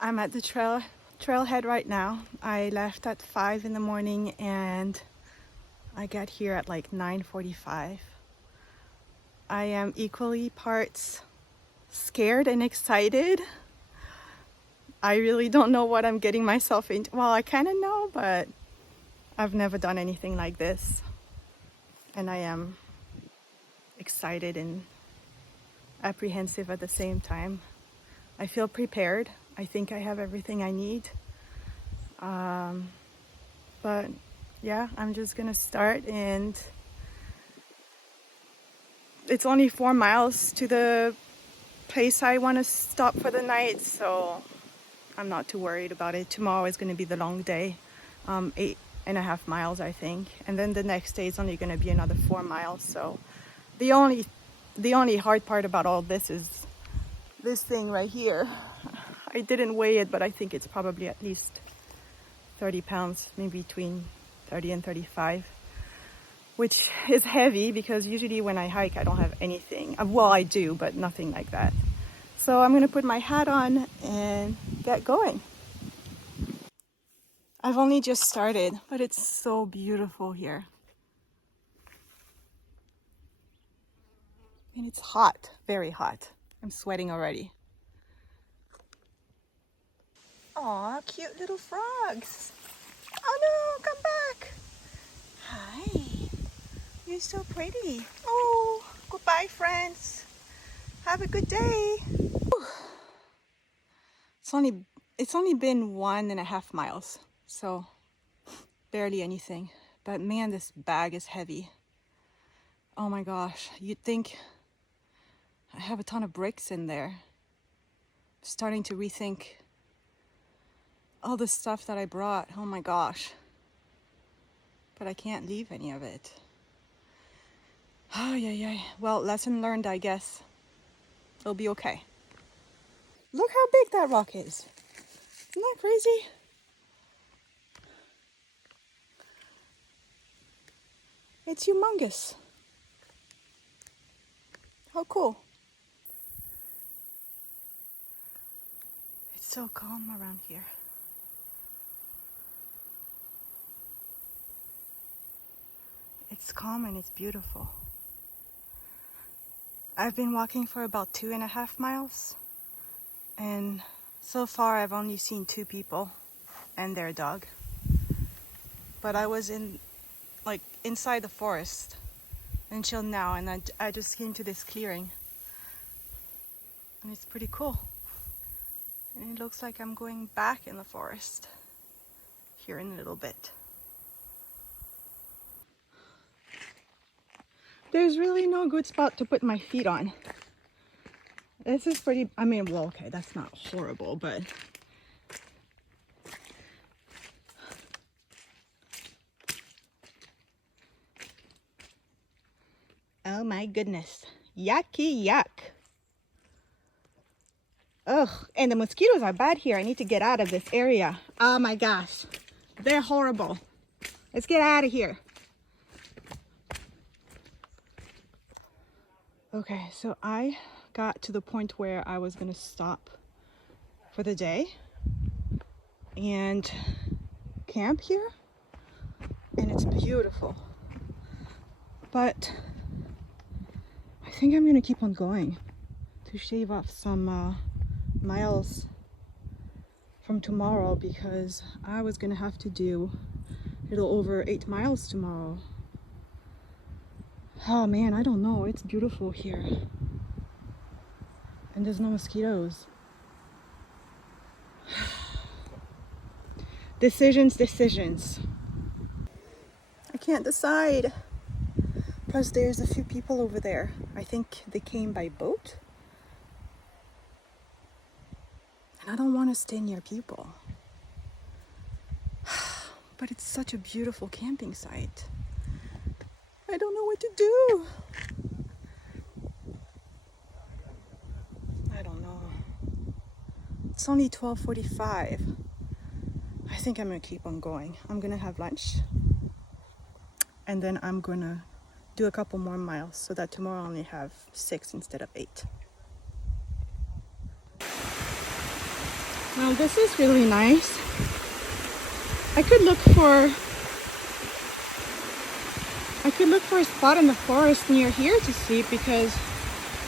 I'm at the trailhead right now. I left at 5 in the morning and I got here at like 9:45. I am equally parts scared and excited. I really don't know what I'm getting myself into. Well, I kind of know, but I've never done anything like this. And I am excited and apprehensive at the same time. I feel prepared. I think I have everything I need. But yeah, I'm just gonna start, and it's only 4 miles to the place I want to stop for the night, so I'm not too worried about it. Tomorrow is going to be the long day, 8.5 miles I think, and then the next day is only going to be another 4 miles. So the only hard part about all this is this thing right here. I didn't weigh it, but I think it's probably at least 30 pounds, maybe between 30 and 35, which is heavy because usually when I hike I don't have anything. Well, I do, but nothing like that. So I'm gonna put my hat on and get going. I've only just started, but it's so beautiful here. And it's hot, very hot. I'm sweating already. Aw, cute little frogs. Oh no, come back. Hi, you're so pretty. Oh, goodbye friends. Have a good day. It's only been 1.5 miles, so barely anything. But man, this bag is heavy. Oh my gosh, you'd think I have a ton of bricks in there. Starting to rethink all the stuff that I brought. Oh my gosh. But I can't leave any of it. Oh yeah. Well, lesson learned, I guess. It'll be okay. Look how big that rock is. Isn't that crazy? It's humongous. How cool. It's so calm around here. It's calm and it's beautiful. I've been walking for about 2.5 miles, and so far I've only seen 2 people and their dog. But I was inside the forest until now, and I just came to this clearing, and it's pretty cool. And it looks like I'm going back in the forest here in a little bit. There's really no good spot to put my feet on. This is pretty, well, okay, that's not horrible, but oh my goodness. Yucky yuck. Ugh, and the mosquitoes are bad here. I need to get out of this area. Oh my gosh. They're horrible. Let's get out of here. Okay, so I got to the point where I was gonna stop for the day and camp here, and it's beautiful. But I think I'm gonna keep on going to shave off some miles from tomorrow, because I was gonna have to do a little over 8 miles tomorrow. Oh man, I don't know. It's beautiful here. And there's no mosquitoes. Decisions. I can't decide. Plus there's a few people over there. I think they came by boat. And I don't want to stay near people. But it's such a beautiful camping site. I don't know what to do. I don't know. It's only 12:45. I think I'm gonna keep on going. I'm gonna have lunch, and then I'm gonna do a couple more miles so that tomorrow I only have 6 instead of 8. Now this is really nice. I could look for a spot in the forest near here to sleep because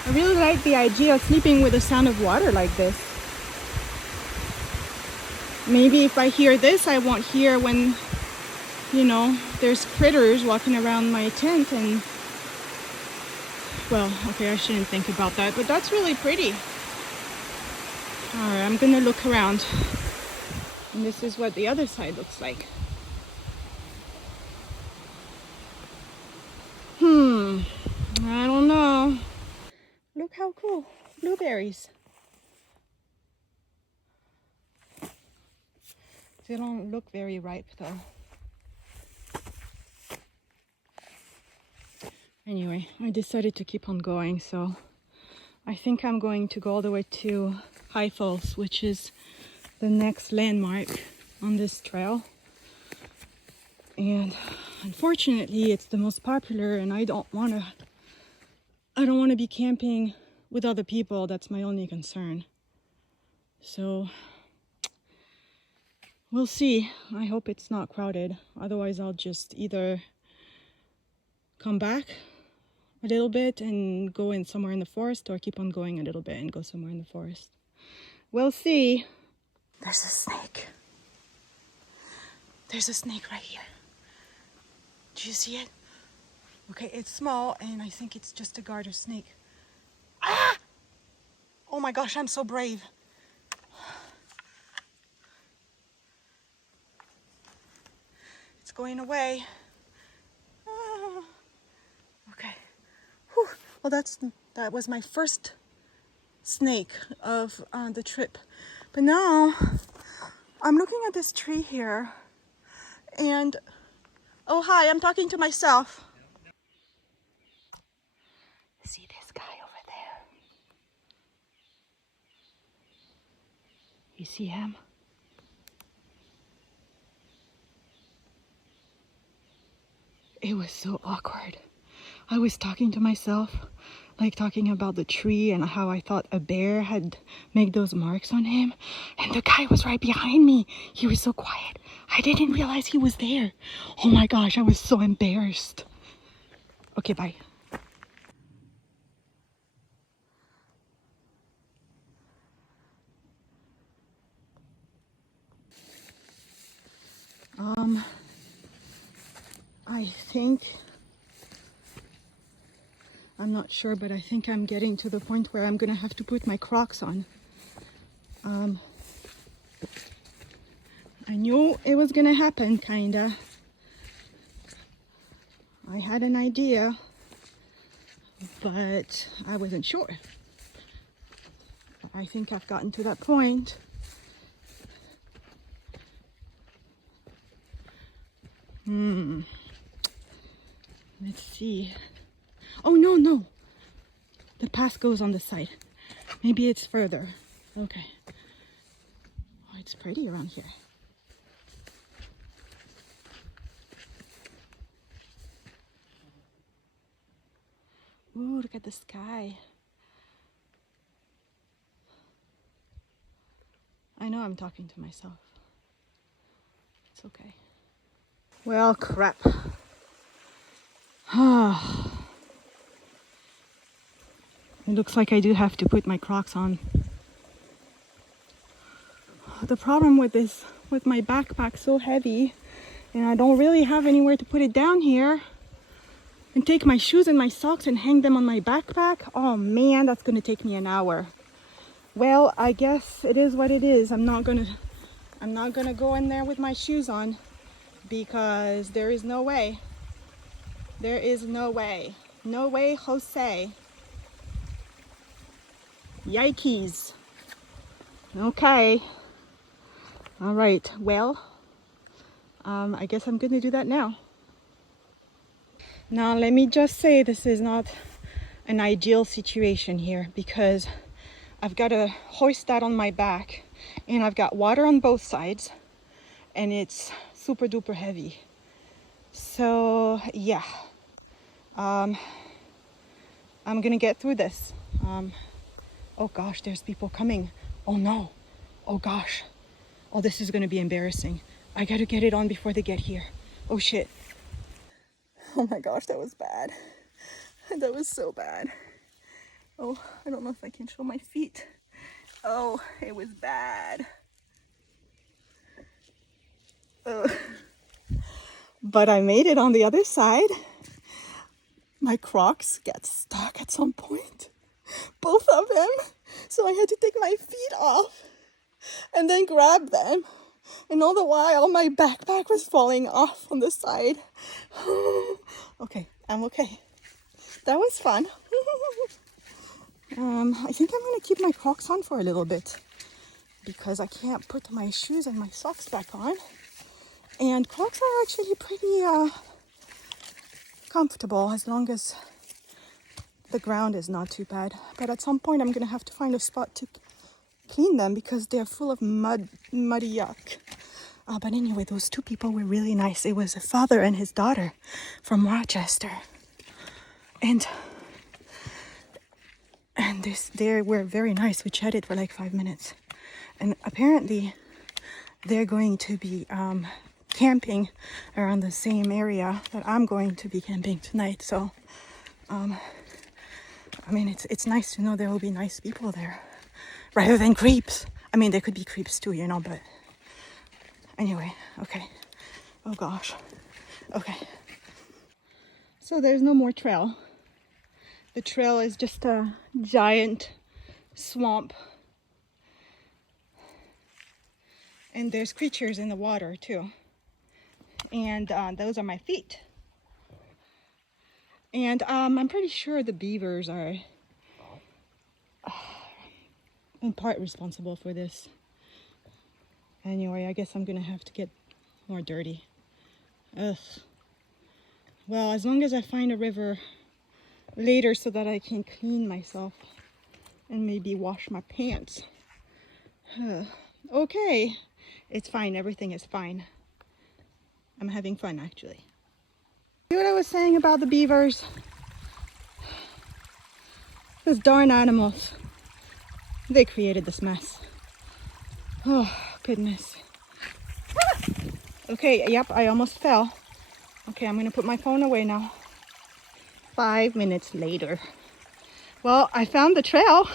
I really like the idea of sleeping with the sound of water like this. Maybe if I hear this, I won't hear when, you know, there's critters walking around my tent and, well, okay, I shouldn't think about that, but that's really pretty. All right, I'm gonna look around. And this is what the other side looks like. I don't know. Look how cool. Blueberries. They don't look very ripe though. Anyway, I decided to keep on going, so I think I'm going to go all the way to High Falls, which is the next landmark on this trail. And unfortunately, it's the most popular, and I don't want to be camping with other people. That's my only concern. So we'll see. I hope it's not crowded. Otherwise, I'll just either come back a little bit and go in somewhere in the forest, or keep on going a little bit and go somewhere in the forest. We'll see. There's a snake. There's a snake right here. Do you see it? Okay, it's small, and I think it's just a garter snake. Ah! Oh my gosh, I'm so brave. It's going away. Ah. Okay. Whew. Well, that was my first snake of the trip. But now I'm looking at this tree here, and oh hi, I'm talking to myself. See this guy over there? You see him? It was so awkward. I was talking to myself, like talking about the tree and how I thought a bear had made those marks on him. And the guy was right behind me. He was so quiet. I didn't realize he was there. Oh my gosh, I was so embarrassed. Okay, bye. I think, I'm not sure, but I think I'm getting to the point where I'm gonna have to put my Crocs on. I knew it was gonna happen, kinda. I had an idea, but I wasn't sure. I think I've gotten to that point. Let's see. Oh, no. The path goes on the side. Maybe it's further. Okay. Oh, it's pretty around here. Ooh, look at the sky. I know I'm talking to myself. It's okay. Well, crap. It looks like I do have to put my Crocs on. The problem with my backpack so heavy, and I don't really have anywhere to put it down here, and take my shoes and my socks and hang them on my backpack. Oh man, that's gonna take me an hour. Well, I guess it is what it is. I'm not gonna go in there with my shoes on, because there is no way. There is no way. No way, Jose. Yikes. Okay. All right. Well, I guess I'm gonna do that now. Now, let me just say this is not an ideal situation here, because I've got to hoist that on my back, and I've got water on both sides, and it's super duper heavy. So yeah, I'm gonna get through this. Oh gosh, there's people coming. Oh no, Oh gosh. Oh, this is gonna be embarrassing. I gotta get it on before they get here. Oh shit. Oh my gosh, that was bad. That was so bad. Oh, I don't know if I can show my feet. Oh, it was bad. Ugh. But I made it on the other side. My Crocs got stuck at some point. Both of them. So I had to take my feet off and then grab them. And all the while, my backpack was falling off on the side. Okay, I'm okay. That was fun. I think I'm gonna keep my Crocs on for a little bit because I can't put my shoes and my socks back on. And Crocs are actually pretty comfortable as long as the ground is not too bad. But at some point, I'm gonna have to find a spot to clean them because they're full of muddy yuck. But anyway, those two people were really nice. It was a father and his daughter from Rochester. And they were very nice. We chatted for like 5 minutes. And apparently they're going to be camping around the same area that I'm going to be camping tonight. So, I mean, it's nice to know there will be nice people there rather than creeps. I mean, there could be creeps too, you know, but anyway, okay. Oh gosh. Okay. So there's no more trail. The trail is just a giant swamp. And there's creatures in the water too. And those are my feet. And I'm pretty sure the beavers are in part responsible for this. Anyway, I guess I'm gonna have to get more dirty. Ugh. Well, as long as I find a river later so that I can clean myself and maybe wash my pants. Okay, it's fine. Everything is fine. I'm having fun, actually. See what I was saying about the beavers? Those darn animals. They created this mess. Oh, goodness. Okay, yep, I almost fell. Okay, I'm gonna put my phone away now. 5 minutes later. Well, I found the trail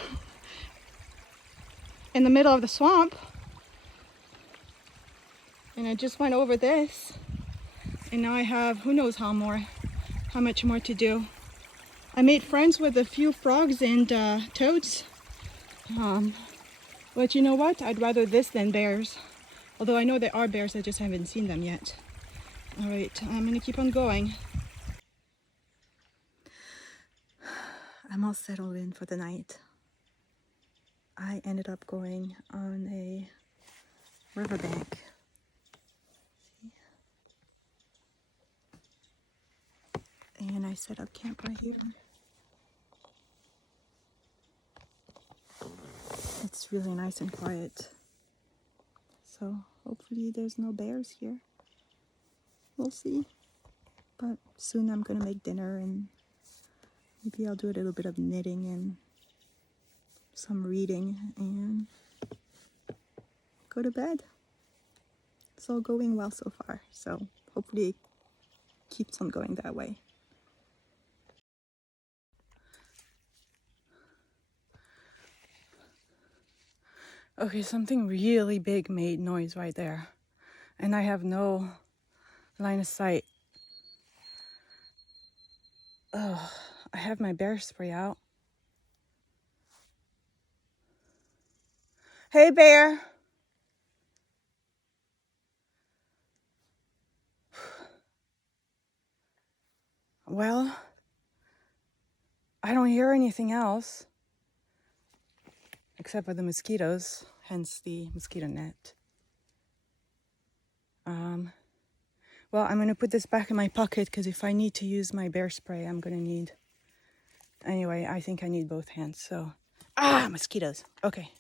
in the middle of the swamp. And I just went over this. And now I have who knows how much more to do. I made friends with a few frogs and toads. But you know what? I'd rather this than bears. Although I know there are bears, I just haven't seen them yet. All right, I'm gonna keep on going. I'm all settled in for the night. I ended up going on a riverbank. And I set up camp right here. It's really nice and quiet. So hopefully there's no bears here. We'll see. But soon I'm gonna make dinner and maybe I'll do a little bit of knitting and some reading and go to bed. It's all going well so far. So hopefully it keeps on going that way. Okay, something really big made noise right there. And I have no line of sight. Oh, I have my bear spray out. Hey, bear. Well, I don't hear anything else. Except for the mosquitoes, hence the mosquito net. Well, I'm gonna put this back in my pocket because if I need to use my bear spray, I'm gonna need... Anyway, I think I need both hands, so... Mosquitoes. Okay.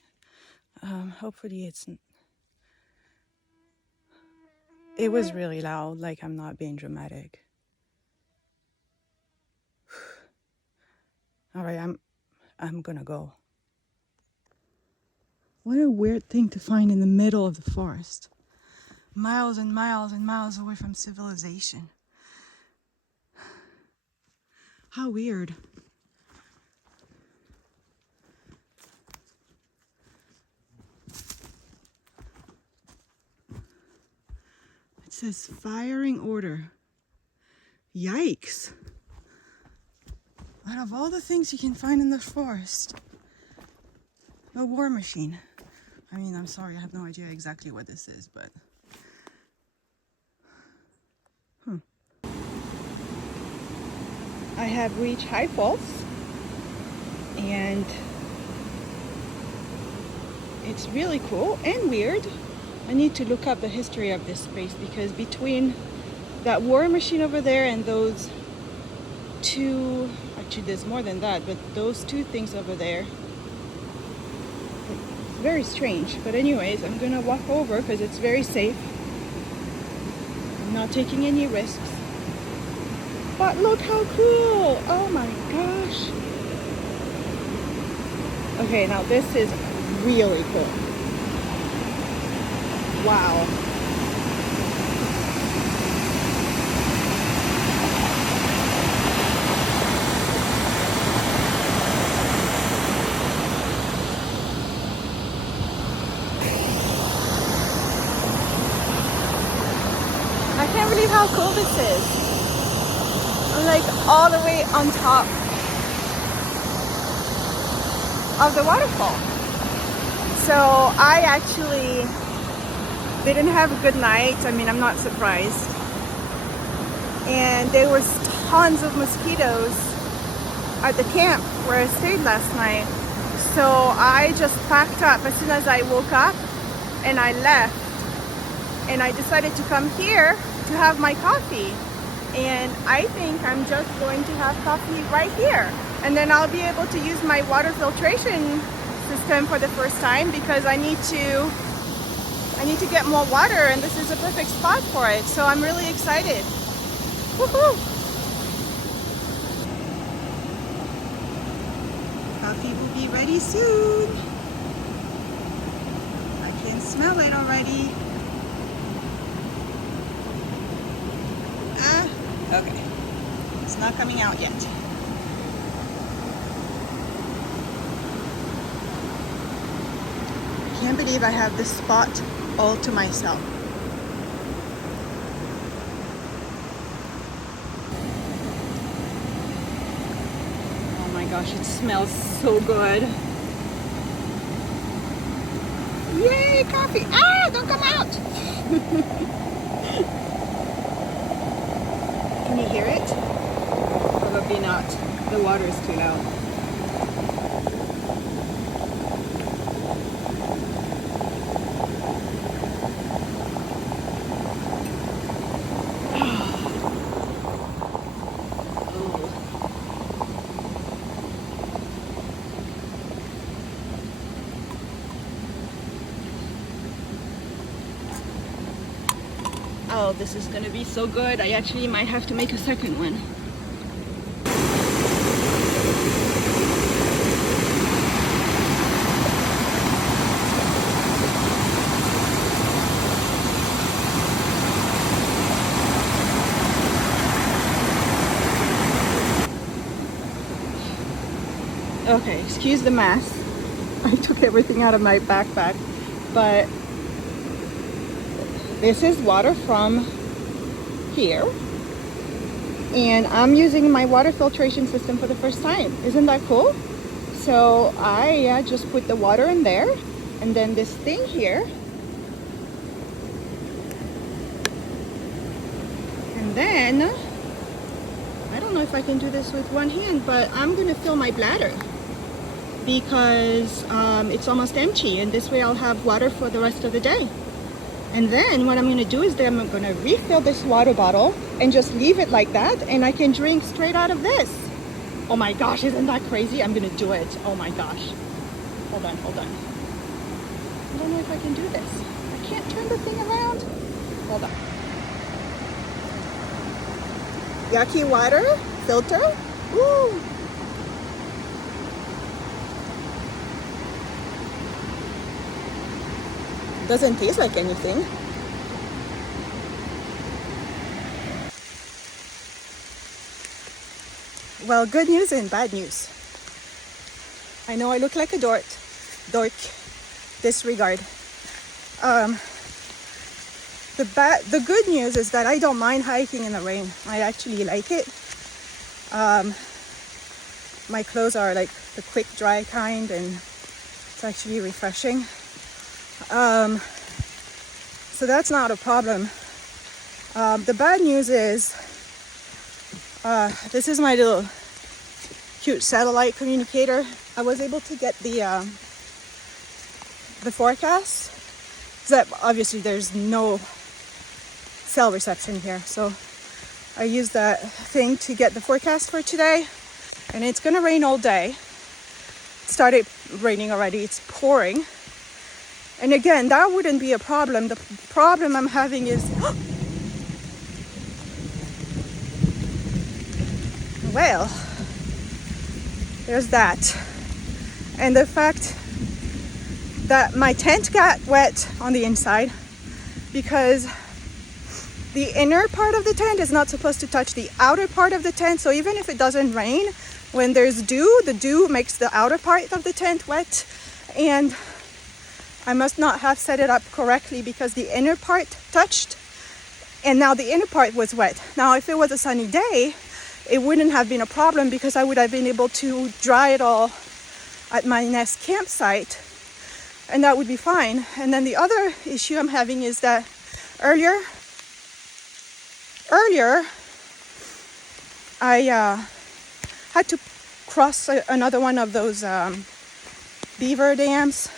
Hopefully it's... It was really loud, like I'm not being dramatic. All right, I'm gonna go. What a weird thing to find in the middle of the forest. Miles and miles and miles away from civilization. How weird. It says firing order. Yikes. Out of all the things you can find in the forest, a war machine. I mean, I'm sorry, I have no idea exactly what this is, but... I have reached High Falls, and it's really cool and weird. I need to look up the history of this place, because between that war machine over there and those two, actually there's more than that, but those two things over there, it's very strange. But anyways, I'm gonna walk over because it's very safe. I'm not taking any risks. But look how cool! Oh my gosh! Okay, now this is really cool. Wow. I can't believe how cool this is. I'm like all the way on top of the waterfall. So I actually didn't have a good night. I mean, I'm not surprised. And there was tons of mosquitoes at the camp where I stayed last night. So I just packed up as soon as I woke up and I left. And I decided to come here to have my coffee. And I think I'm just going to have coffee right here. And then I'll be able to use my water filtration system for the first time, because I need to get more water, and this is a perfect spot for it. So I'm really excited. Woohoo! Coffee will be ready soon. I can smell it already. Okay, it's not coming out yet. I can't believe I have this spot all to myself. Oh my gosh, it smells so good. Yay, coffee! Ah, don't come out! Can you hear it? Probably not. The water is too loud. Oh, this is gonna be so good. I actually might have to make a second one. Okay, excuse the mess. I took everything out of my backpack, but this is water from here, and I'm using my water filtration system for the first time. Isn't that cool? So I just put the water in there, and then this thing here, and then I don't know if I can do this with one hand, but I'm gonna fill my bladder because it's almost empty, and this way I'll have water for the rest of the day. And then what I'm going to do is then I'm going to refill this water bottle and just leave it like that, and I can drink straight out of this. Oh my gosh, isn't that crazy? I'm going to do it. Oh my gosh. Hold on. I don't know if I can do this. I can't turn the thing around. Hold on. Yucky water filter. Woo! Doesn't taste like anything. Well, good news and bad news. I know I look like a dork. Disregard. The good news is that I don't mind hiking in the rain. I actually like it. My clothes are like the quick dry kind, and it's actually refreshing. So that's not a problem. The bad news is this is my little cute satellite communicator. I was able to get the forecast. That obviously there's no cell reception here, so I used that thing to get the forecast for today, and it's gonna rain all day. It started raining already. It's pouring, and again, that wouldn't be a problem. The problem I'm having is well, there's that, and the fact that my tent got wet on the inside because the inner part of the tent is not supposed to touch the outer part of the tent. So even if it doesn't rain, when there's dew, the dew makes the outer part of the tent wet. And I must not have set it up correctly because the inner part touched, and now the inner part was wet. Now, if it was a sunny day, it wouldn't have been a problem because I would have been able to dry it all at my next campsite, and that would be fine. And then the other issue I'm having is that earlier I had to cross another one of those beaver dams.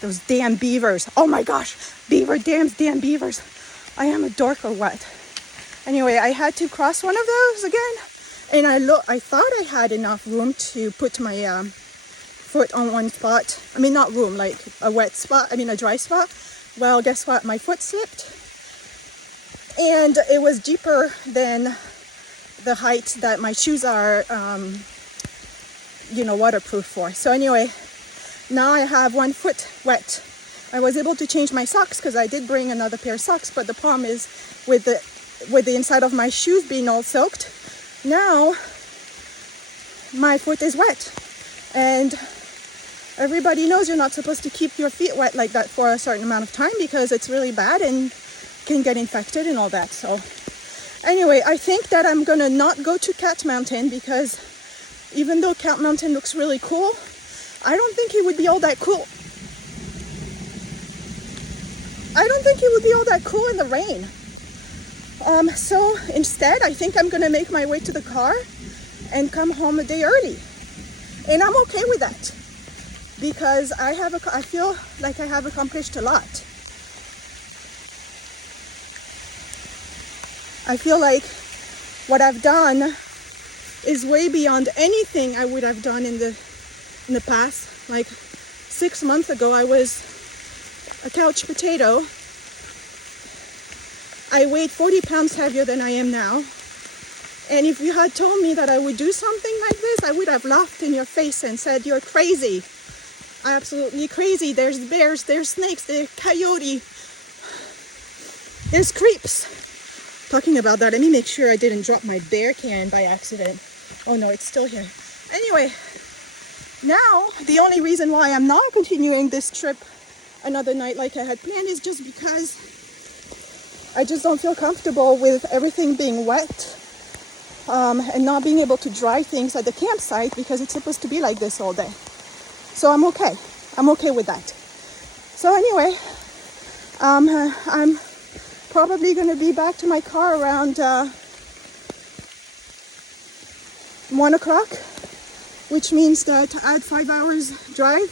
Those damn beavers. Oh my gosh, beaver dams, damn beavers. I am a dork or what? Anyway, I had to cross one of those again, and I thought I had enough room to put my foot on one spot. I mean, not room, like a wet spot, I mean a dry spot. Well, guess what? My foot slipped, and it was deeper than the height that my shoes are, waterproof for. So anyway, now I have one foot wet. I was able to change my socks because I did bring another pair of socks, but the problem is with the inside of my shoes being all soaked, now my foot is wet. And everybody knows you're not supposed to keep your feet wet like that for a certain amount of time because it's really bad and can get infected and all that. So anyway, I think that I'm gonna not go to Cat Mountain because even though Cat Mountain looks really cool, I don't think it would be all that cool. I don't think it would be all that cool in the rain. So instead, I think I'm gonna make my way to the car and come home a day early. And I'm okay with that because I feel like I have accomplished a lot. I feel like what I've done is way beyond anything I would have done in the past. Like 6 months ago, I was a couch potato. I weighed 40 pounds heavier than I am now. And if you had told me that I would do something like this, I would have laughed in your face and said, "You're crazy. Absolutely crazy. There's bears, there's snakes, there's coyote, there's creeps." Talking about that, let me make sure I didn't drop my bear can by accident. Oh no, it's still here. Anyway, now the only reason why I'm not continuing this trip another night like I had planned is just because I just don't feel comfortable with everything being wet and not being able to dry things at the campsite because it's supposed to be like this all day. So I'm okay. I'm okay with that. So anyway, I'm probably going to be back to my car around 1 o'clock, which means that I had 5 hours drive.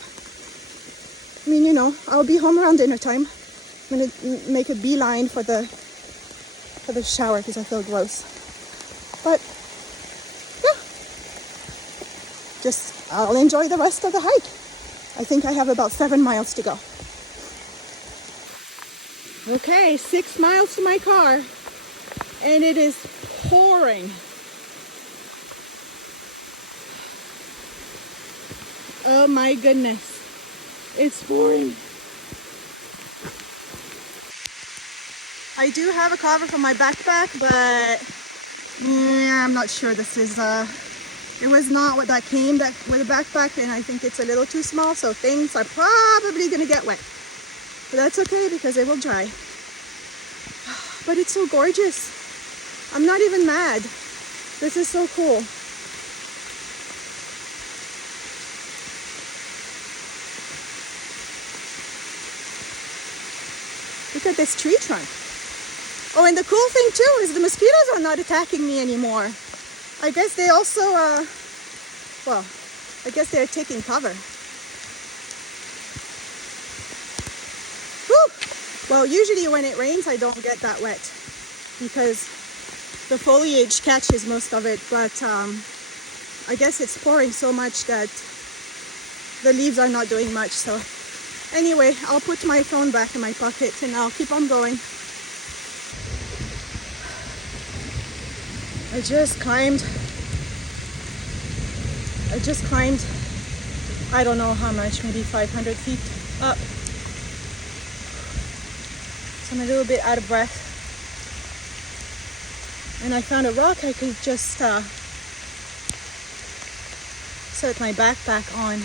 I mean, I'll be home around dinner time. I'm going to make a beeline for the shower because I feel gross. But yeah, I'll enjoy the rest of the hike. I think I have about 7 miles to go. Okay, 6 miles to my car, and it is pouring. Oh my goodness, it's pouring. I do have a cover for my backpack, but yeah, I'm not sure this is, it was not what that came with a backpack, and I think it's a little too small, so things are probably gonna get wet. But that's okay because they will dry. But it's so gorgeous. I'm not even mad. This is so cool. Look at this tree trunk. Oh, and the cool thing too is the mosquitoes are not attacking me anymore. I guess they also, well, I guess they're taking cover. Whew. Well, usually when it rains, I don't get that wet because the foliage catches most of it, but I guess it's pouring so much that the leaves are not doing much. So anyway, I'll put my phone back in my pocket and I'll keep on going. I just climbed, I don't know how much, maybe 500 feet up. So I'm a little bit out of breath. And I found a rock I could just set my backpack on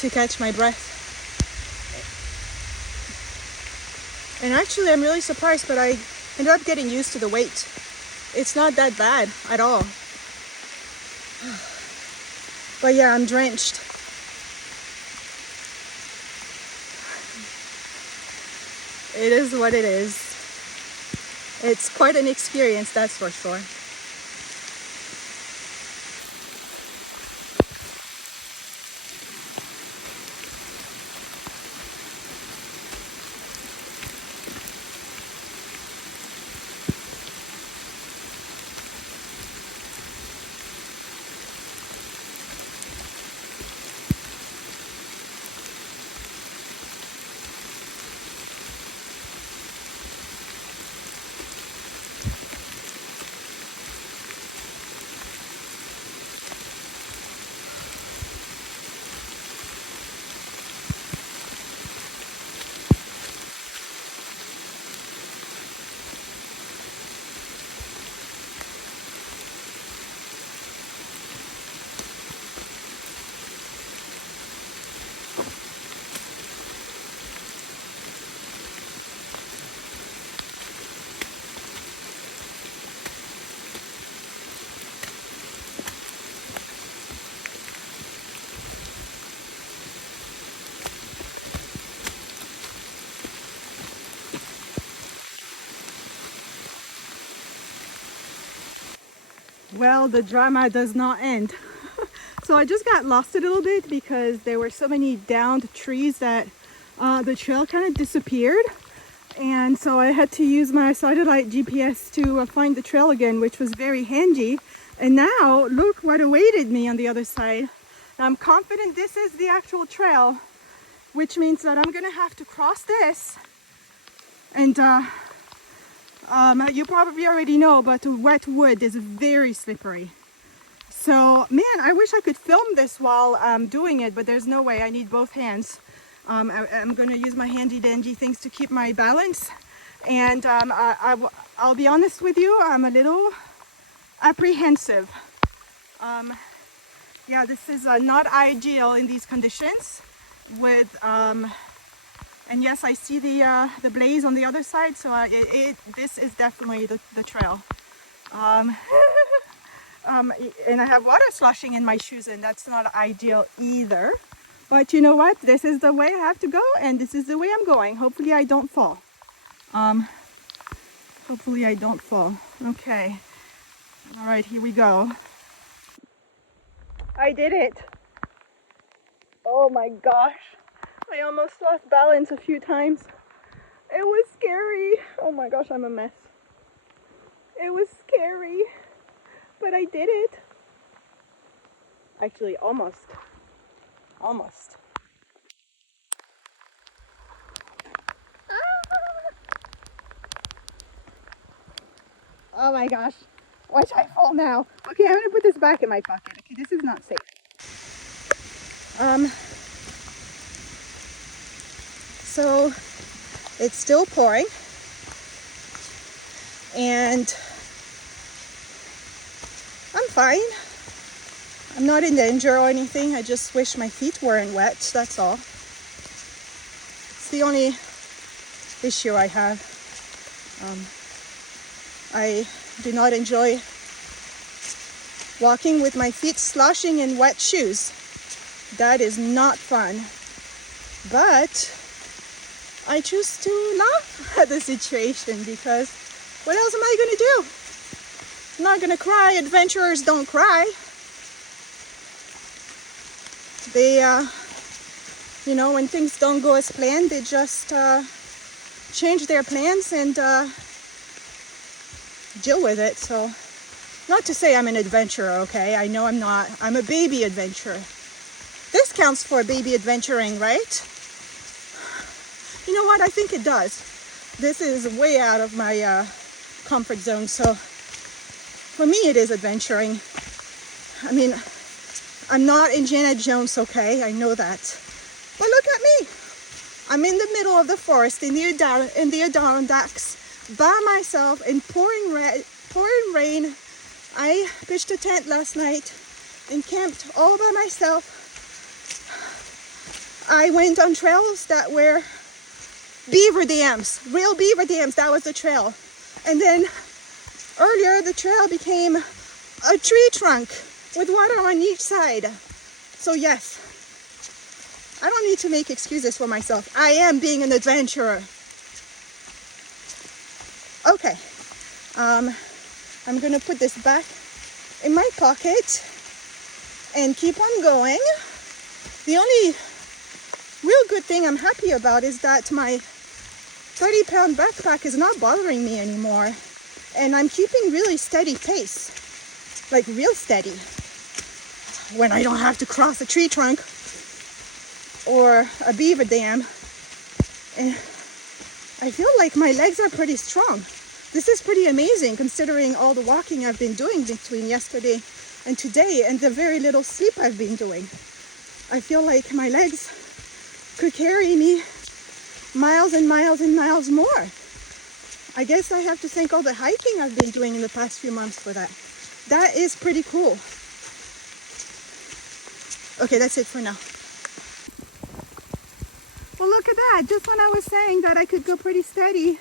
to catch my breath. And actually I'm really surprised, but I ended up getting used to the weight. It's not that bad at all. But yeah, I'm drenched. It is what it is. It's quite an experience, that's for sure. Well, the drama does not end. So I just got lost a little bit because there were so many downed trees that the trail kind of disappeared. And so I had to use my satellite GPS to find the trail again, which was very handy. And now look what awaited me on the other side. I'm confident this is the actual trail, which means that I'm gonna have to cross this. And you probably already know, but wet wood is very slippery. So, man, I wish I could film this while I'm doing it, but there's no way. I need both hands. I'm going to use my handy dandy things to keep my balance. And I'll be honest with you, I'm a little apprehensive. Yeah, this is not ideal in these conditions. With and yes, I see the blaze on the other side, so this is definitely the trail. And I have water sloshing in my shoes, and that's not ideal either. But you know what? This is the way I have to go, and this is the way I'm going. Hopefully I don't fall. Hopefully I don't fall. Okay. All right, here we go. I did it. Oh my gosh. I almost lost balance a few times. It was scary. Oh my gosh, I'm a mess. It was scary, but I did it. Actually, almost. Almost. Oh my gosh. Watch I fall now. Okay, I'm gonna put this back in my pocket. Okay, this is not safe. so it's still pouring, and I'm fine. I'm not in danger or anything. I just wish my feet weren't wet, that's all. It's the only issue I have. I do not enjoy walking with my feet sloshing in wet shoes. That is not fun. But I choose to laugh at the situation because what else am I going to do? I'm not going to cry. Adventurers don't cry. They, when things don't go as planned, they just change their plans and deal with it. So, not to say I'm an adventurer, okay? I know I'm not. I'm a baby adventurer. This counts for baby adventuring, right? You know what? I think it does. This is way out of my comfort zone. So, for me, it is adventuring. I mean, I'm not Indiana Jones, okay? I know that. But look at me. I'm in the middle of the forest in the Adirondacks by myself in pouring rain. I pitched a tent last night and camped all by myself. I went on trails that were beaver dams, real beaver dams. That was the trail. And then earlier the trail became a tree trunk with water on each side. So yes, I don't need to make excuses for myself. I am being an adventurer. Okay, I'm gonna put this back in my pocket and keep on going. The only real good thing I'm happy about is that my 30-pound backpack is not bothering me anymore, and I'm keeping really steady pace, like real steady, when I don't have to cross a tree trunk or a beaver dam. And I feel like my legs are pretty strong. This is pretty amazing considering all the walking I've been doing between yesterday and today and the very little sleep I've been doing. I feel like my legs could carry me miles and miles and miles more. I guess I have to thank all the hiking I've been doing in the past few months for that. That is pretty cool. Okay, that's it for now. Well, look at that. Just when I was saying that I could go pretty steady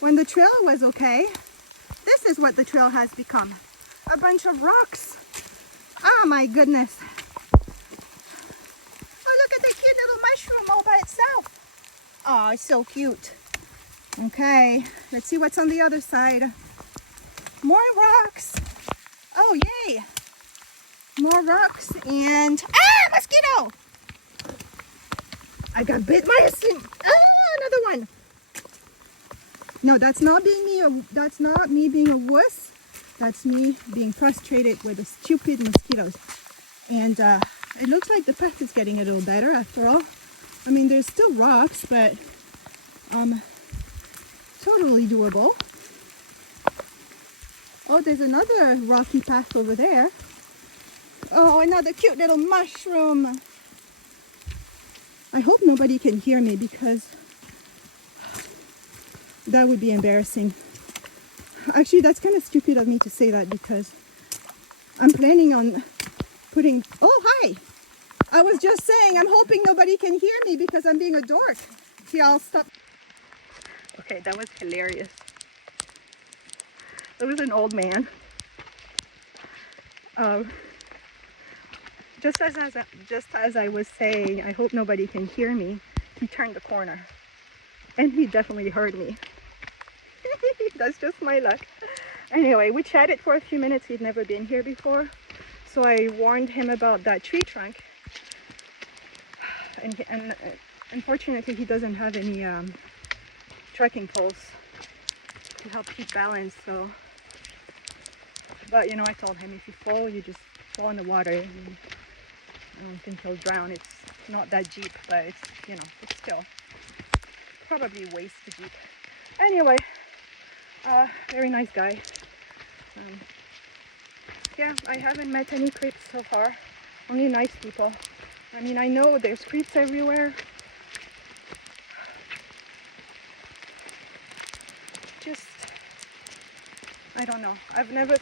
when the trail was okay, this is what the trail has become. A bunch of rocks. Oh my goodness. Oh, look at that cute little mushroom all by itself. Oh, it's so cute. Okay, let's see what's on the other side. More rocks. Oh, yay. More rocks and... Ah, mosquito! I got bit by a snake. Ah, another one. No, that's not me being a wuss. That's me being frustrated with the stupid mosquitoes. And it looks like the path is getting a little better after all. I mean, there's still rocks, but totally doable. Oh, there's another rocky path over there. Oh, another cute little mushroom. I hope nobody can hear me because that would be embarrassing. Actually, that's kind of stupid of me to say that because I'm planning on putting... Oh, hi! I was just saying I'm hoping nobody can hear me because I'm being a dork. See, I'll stop. Okay, that was hilarious. There was an old man. Just as I was saying, I hope nobody can hear me, he turned the corner. And he definitely heard me. That's just my luck. Anyway, we chatted for a few minutes. He'd never been here before. So I warned him about that tree trunk. And unfortunately, he doesn't have any trekking poles to help keep balance. So, but you know, I told him if you fall, you just fall in the water. And I don't think he'll drown. It's not that deep, but it's, you know, it's still probably waist deep. Anyway, very nice guy. Yeah, I haven't met any creeps so far. Only nice people. I mean, I know there's creeps everywhere, I don't know. I've never,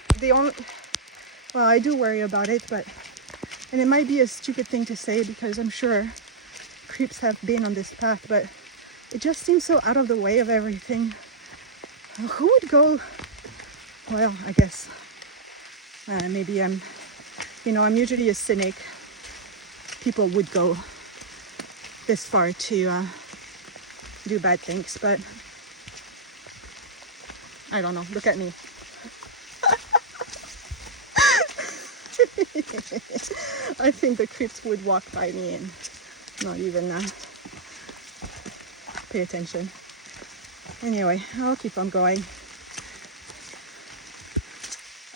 well, I do worry about it, but, and it might be a stupid thing to say because I'm sure creeps have been on this path, but it just seems so out of the way of everything. Who would go, well, I guess, maybe I'm usually a cynic. People would go this far to do bad things, but I don't know. Look at me. I think the creeps would walk by me and not even pay attention. Anyway, I'll keep on going.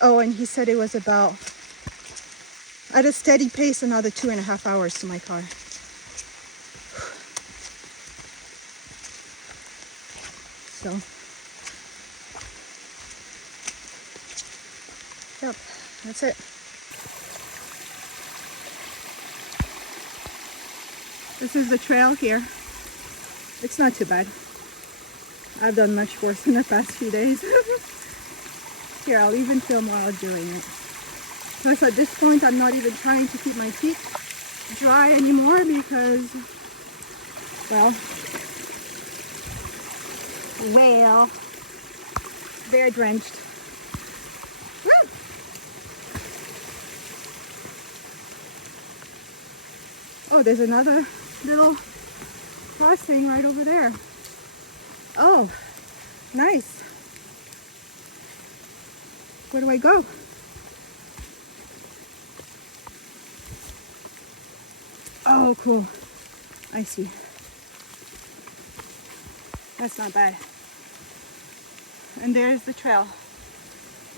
Oh, and he said it was about, at a steady pace, another 2.5 hours to my car. So, yep, that's it. This is the trail here. It's not too bad. I've done much worse in the past few days. Here, I'll even film while I'm doing it. Plus, at this point, I'm not even trying to keep my feet dry anymore because, well, they're drenched. Woo! Oh, there's another little crossing right over there. Oh, nice. Where do I go? Oh, cool. I see. That's not bad. And there's the trail.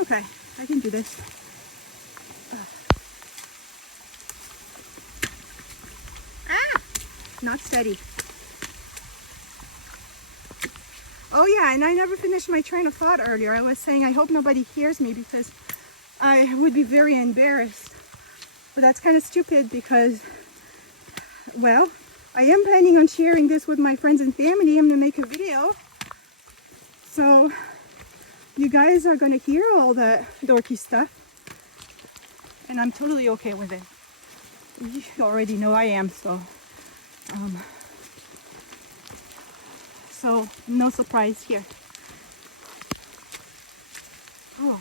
Okay, I can do this. Ah! Not steady. Oh yeah, and I never finished my train of thought earlier. I was saying I hope nobody hears me because I would be very embarrassed. But that's kind of stupid because, well, I am planning on sharing this with my friends and family. I'm going to make a video. So you guys are going to hear all the dorky stuff. And I'm totally okay with it. You already know I am, so no surprise here. Oh.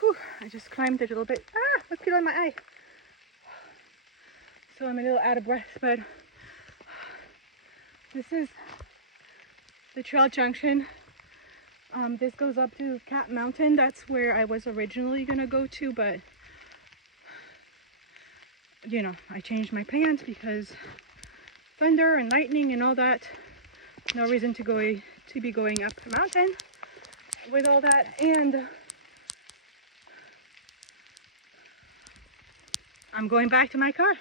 Whew, I just climbed a little bit. Ah, what's on my eye? So I'm a little out of breath, but this is the trail junction. This goes up to Cat Mountain. That's where I was originally gonna go to, but you know, I changed my plans because thunder and lightning and all that. No reason to be going up the mountain with all that. And I'm going back to my car.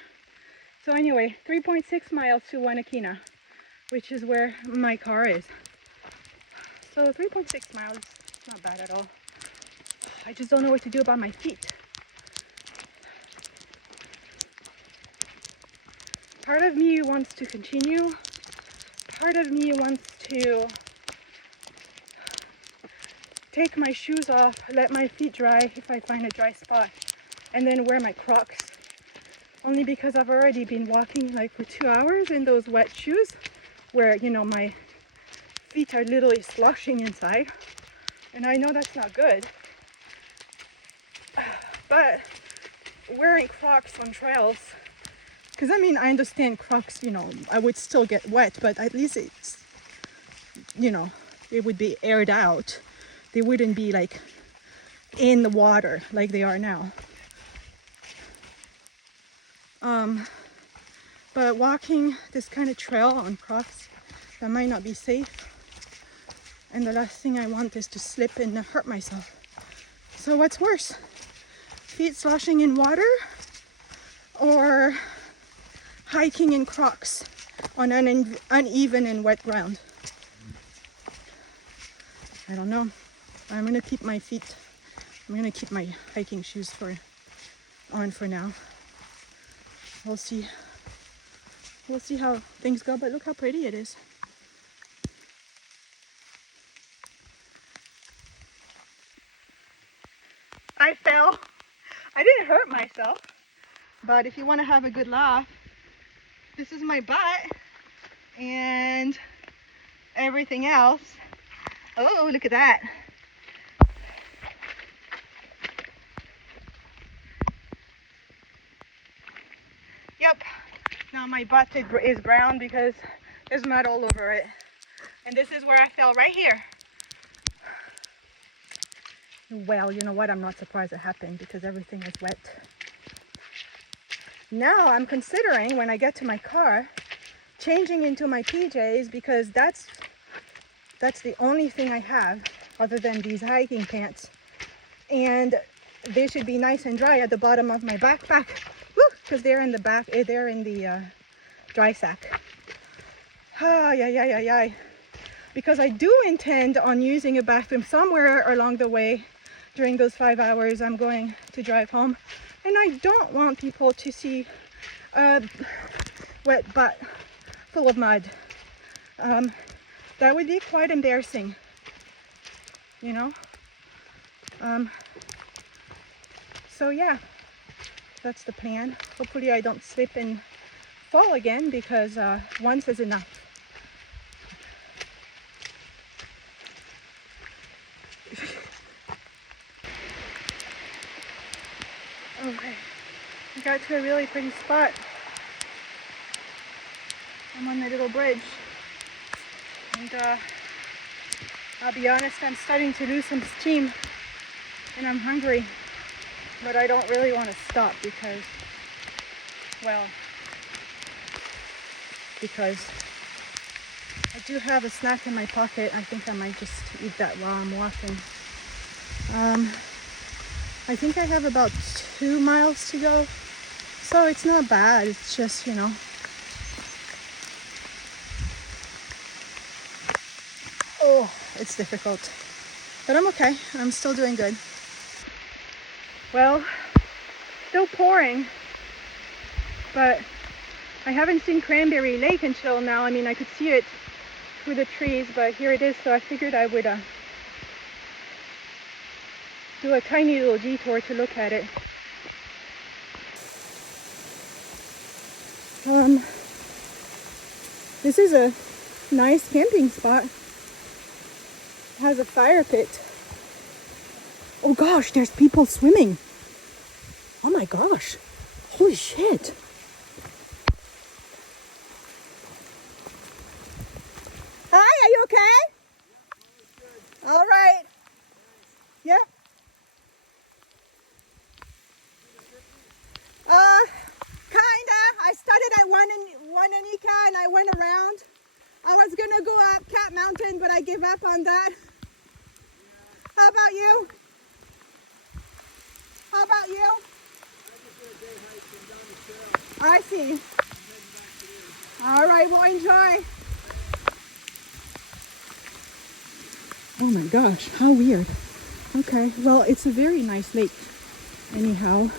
So anyway, 3.6 miles to Wanakina, which is where my car is. So 3.6 miles, not bad at all. I just don't know what to do about my feet. Part of me wants to continue. Part of me wants to take my shoes off, let my feet dry if I find a dry spot, and then wear my Crocs. Only because I've already been walking like for 2 hours in those wet shoes where, you know, my feet are literally sloshing inside. And I know that's not good. But wearing Crocs on trails, because I mean, I understand Crocs, you know, I would still get wet, but at least it's, you know, it would be aired out. They wouldn't be like in the water like they are now. But walking this kind of trail on Crocs, that might not be safe. And the last thing I want is to slip and hurt myself. So what's worse? Feet sloshing in water or hiking in Crocs on uneven and wet ground? I don't know. I'm gonna keep my feet, I'm gonna keep my hiking shoes on for now. We'll see. We'll see how things go, but look how pretty it is. I fell. I didn't hurt myself, but if you want to have a good laugh, this is my butt and everything else. Oh, look at that. Yep. Now my butt is brown because there's mud all over it. And this is where I fell, right here. Well, you know what? I'm not surprised it happened because everything is wet. Now I'm considering when I get to my car, changing into my PJs because that's the only thing I have other than these hiking pants. And they should be nice and dry at the bottom of my backpack. Because they're in the back, they're in the dry sack. Because I do intend on using a bathroom somewhere along the way during those 5 hours I'm going to drive home. And I don't want people to see a wet butt full of mud. That would be quite embarrassing, you know? So yeah, that's the plan. Hopefully I don't slip and fall again because once is enough. Okay, I got to a really pretty spot. I'm on the little bridge. And I'll be honest, I'm starting to lose some steam and I'm hungry. But I don't really want to stop because I do have a snack in my pocket. I think I might just eat that while I'm walking. I think I have about 2 miles to go. So it's not bad. It's just, you know. Oh, it's difficult. But I'm okay. I'm still doing good. Well, still pouring, but I haven't seen Cranberry Lake until now. I mean, I could see it through the trees, but here it is, so I figured I would do a tiny little detour to look at it. This is a nice camping spot. It has a fire pit. Oh gosh, there's people swimming. Oh my gosh. Holy shit. Hi, are you okay? All right. Yeah. Kinda. I started at Wananika and I went around. I was gonna go up Cat Mountain, but I gave up on that. How about you? How about you? I see. All right, well, enjoy. Oh my gosh, how weird. Okay, well, it's a very nice lake. Anyhow,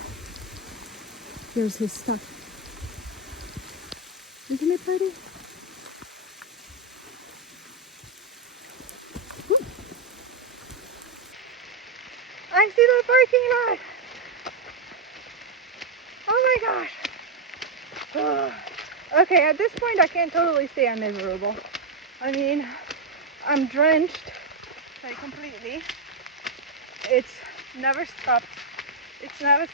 here's his stuff. Isn't it pretty? Woo. I see the parking lot. Oh my gosh. Okay, at this point I can't totally say I'm miserable. I mean, I'm drenched like completely. It's never stopped. It's never,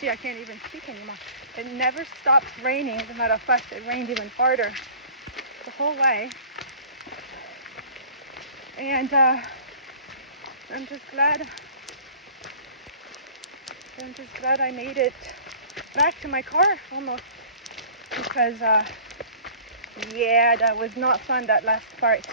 see, I can't even speak anymore. It never stopped raining. As a matter of fact, it rained even harder the whole way. And I'm just glad I made it back to my car almost. Because, yeah, that was not fun, that last part.